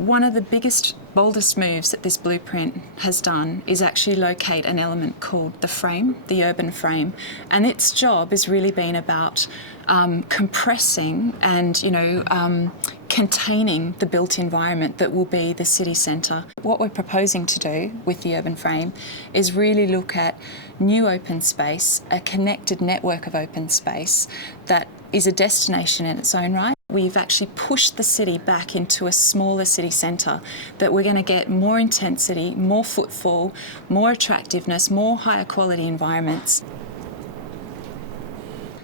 One of the biggest, boldest moves that this blueprint has done is actually locate an element called the frame, the urban frame, and its job has really been about compressing and, containing the built environment that will be the city centre. What we're proposing to do with the urban frame is really look at new open space, a connected network of open space that is a destination in its own right. We've actually pushed the city back into a smaller city centre, that we're going to get more intensity, more footfall, more attractiveness, more higher quality environments.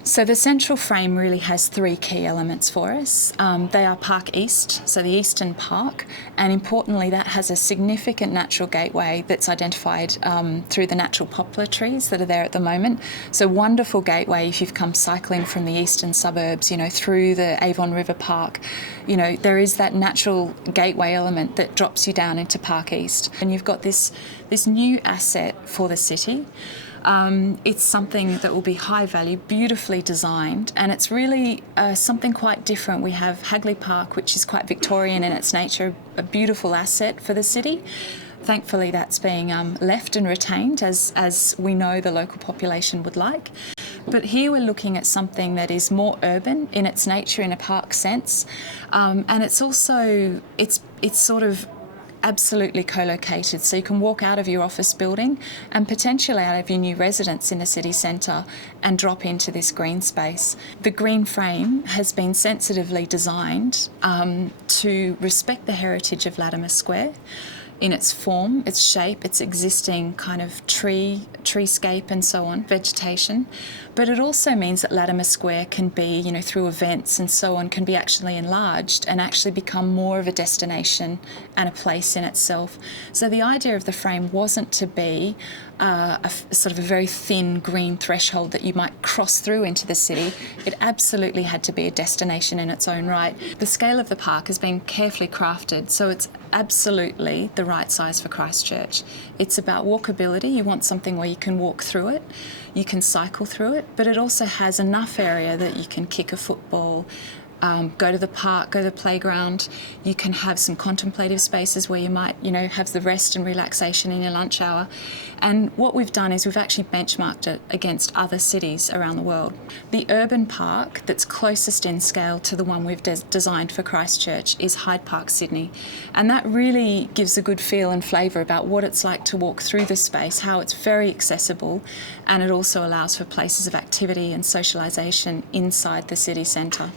So the central frame really has three key elements for us. They are Park East, so the Eastern Park, and importantly that has a significant natural gateway that's identified through the natural poplar trees that are there at the moment. So wonderful gateway if you've come cycling from the eastern suburbs, through the Avon River Park. There is that natural gateway element that drops you down into Park East. And you've got this new asset for the city. It's something that will be high value, beautifully designed, and it's really something quite different. We have Hagley Park, which is quite Victorian in its nature, a beautiful asset for the city. Thankfully that's being left and retained as we know the local population would like. But here we're looking at something that is more urban in its nature in a park sense, and it's also, it's sort of absolutely co-located, so you can walk out of your office building and potentially out of your new residence in the city centre and drop into this green space. The green frame has been sensitively designed to respect the heritage of Latimer Square in its form, its shape, its existing kind of treescape and so on, vegetation. But it also means that Latimer Square can be, through events and so on, can be actually enlarged and actually become more of a destination and a place in itself. So the idea of the frame wasn't to be a sort of a very thin green threshold that you might cross through into the city. It absolutely had to be a destination in its own right. The scale of the park has been carefully crafted, so it's absolutely the right size for Christchurch. It's about walkability. You want something where you can walk through it, you can cycle through it, but it also has enough area that you can kick a football, go to the park, go to the playground. You can have some contemplative spaces where you might, have the rest and relaxation in your lunch hour. And what we've done is we've actually benchmarked it against other cities around the world. The urban park that's closest in scale to the one we've designed for Christchurch is Hyde Park, Sydney. And that really gives a good feel and flavour about what it's like to walk through the space, how it's very accessible, and it also allows for places of activity and socialisation inside the city centre.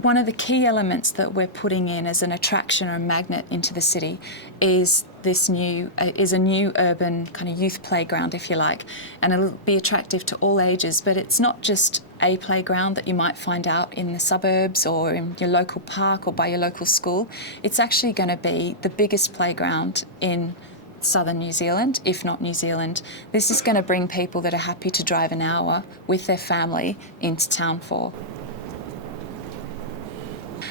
One of the key elements that we're putting in as an attraction or a magnet into the city is a new urban kind of youth playground, if you like, and it'll be attractive to all ages. But it's not just a playground that you might find out in the suburbs or in your local park or by your local school. It's actually going to be the biggest playground in southern New Zealand, if not New Zealand. This is going to bring people that are happy to drive an hour with their family into town for.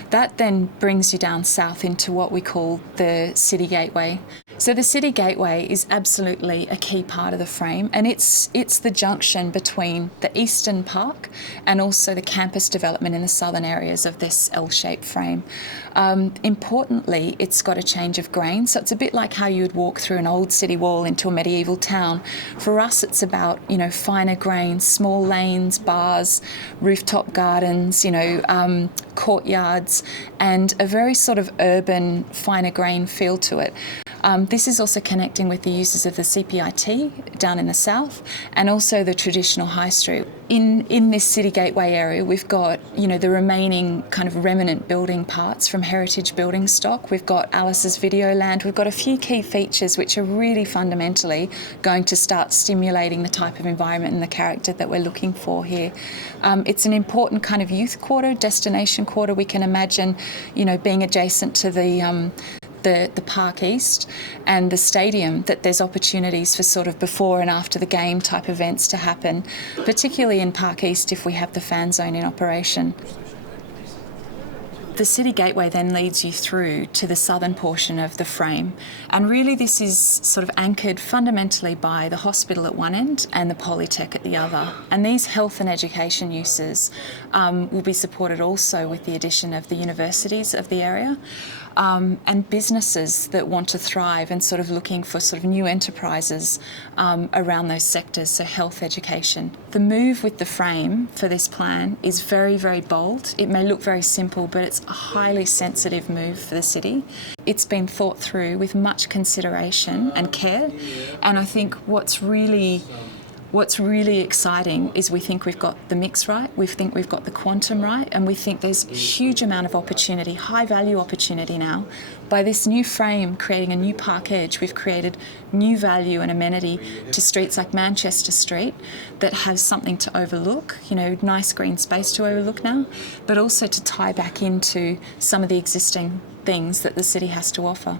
That then brings you down south into what we call the City Gateway. So the City Gateway is absolutely a key part of the frame, and it's the junction between the Eastern Park and also the campus development in the southern areas of this L-shaped frame. Importantly, it's got a change of grain, so it's a bit like how you would walk through an old city wall into a medieval town. For us, it's about, finer grains, small lanes, bars, rooftop gardens, courtyards, and a very sort of urban, finer grain feel to it. This is also connecting with the uses of the CPIT down in the south and also the traditional high street. In this City Gateway area, we've got, the remaining kind of remnant building parts from heritage building stock. We've got Alice's Videoland. We've got a few key features which are really fundamentally going to start stimulating the type of environment and the character that we're looking for here. It's an important kind of youth quarter, destination quarter. We can imagine, being adjacent to the Park East and the stadium, that there's opportunities for sort of before and after the game type events to happen, particularly in Park East if we have the fan zone in operation. the city gateway then leads you through to the southern portion of the frame, and really this is sort of anchored fundamentally by the hospital at one end and the polytech at the other. And these health and education uses will be supported also with the addition of the universities of the area. And businesses that want to thrive and sort of looking for sort of new enterprises around those sectors, so health, education. The move with the frame for this plan is very, very bold. It may look very simple, but it's a highly sensitive move for the city. It's been thought through with much consideration and care, and I think what's really exciting is we think we've got the mix right, we think we've got the quantum right, and we think there's a huge amount of opportunity, high value opportunity now. By this new frame creating a new park edge, we've created new value and amenity to streets like Manchester Street that has something to overlook, nice green space to overlook now, but also to tie back into some of the existing things that the city has to offer.